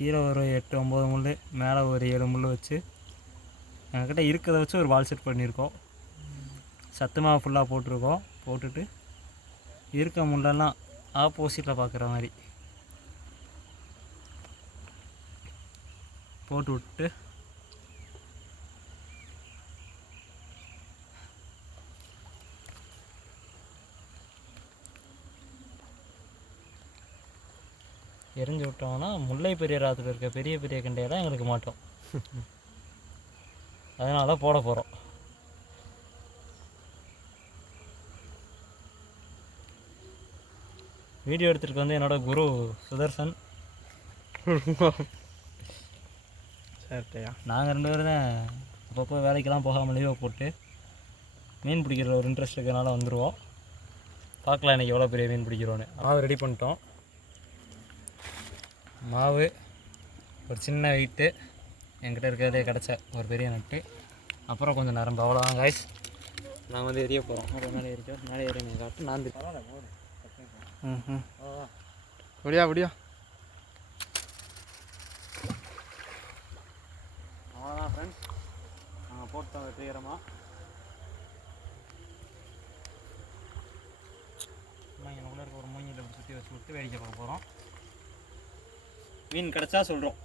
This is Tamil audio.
கீழே ஒரு 8-9 முள், மேலே ஒரு 7 முள் வச்சு என்கிட்ட இருக்கிறத வச்சு ஒரு வால் செட் பண்ணியிருக்கோம். சத்து மாவு ஃபுல்லாக போட்டிருக்கோம். போட்டுட்டு இருக்க முள்ளெல்லாம் ஆப்போசிட்டில் பார்க்குற மாதிரி போட்டு விட்டு எரிஞ்சு விட்டோம்னா முல்லை பெரியாற்றில் இருக்க பெரிய பெரிய கண்டையெல்லாம் எங்களுக்கு மாட்டோம். அதனால போட போகிறோம். வீடியோ எடுத்துகிட்டு வந்து என்னோடய குரு சுதர்சன். சரியா, நாங்கள் 2 பேரும் தான் அப்பப்போ வேலைக்கெல்லாம் போகாமல் லீவை போட்டு மீன் பிடிக்கிற ஒரு இன்ட்ரெஸ்ட் இருக்கிறனால வந்துடுவோம். பார்க்கலாம் இன்றைக்கி எவ்வளோ பெரிய மீன் பிடிக்கிறோன்னு. மாவு ரெடி பண்ணிட்டோம். மாவு ஒரு சின்ன வெயிட்டு, என்கிட்ட இருக்கிறதே கிடச்ச ஒரு பெரிய நட்டு, அப்புறம் கொஞ்சம் நரம்பு, அவ்வளோதான் காய்ஸ். நாங்கள் வந்து எரிய போகிறோம். மேலே ஏறிட்டோம். மேலே ஏறி நீங்கள் காட்டு நான் அப்படியா அப்படியா. அவ்வளோதான் ஃப்ரெண்ட்ஸ், நாங்கள் போட்டோம் வெற்றிகரமாக. இங்கே உள்ள இருக்க ஒரு மூங்கில் சுற்றி வச்சு விட்டு வேடிக்கை பார்க்க போகிறோம். மீன் கிடச்சா சொல்கிறோம்.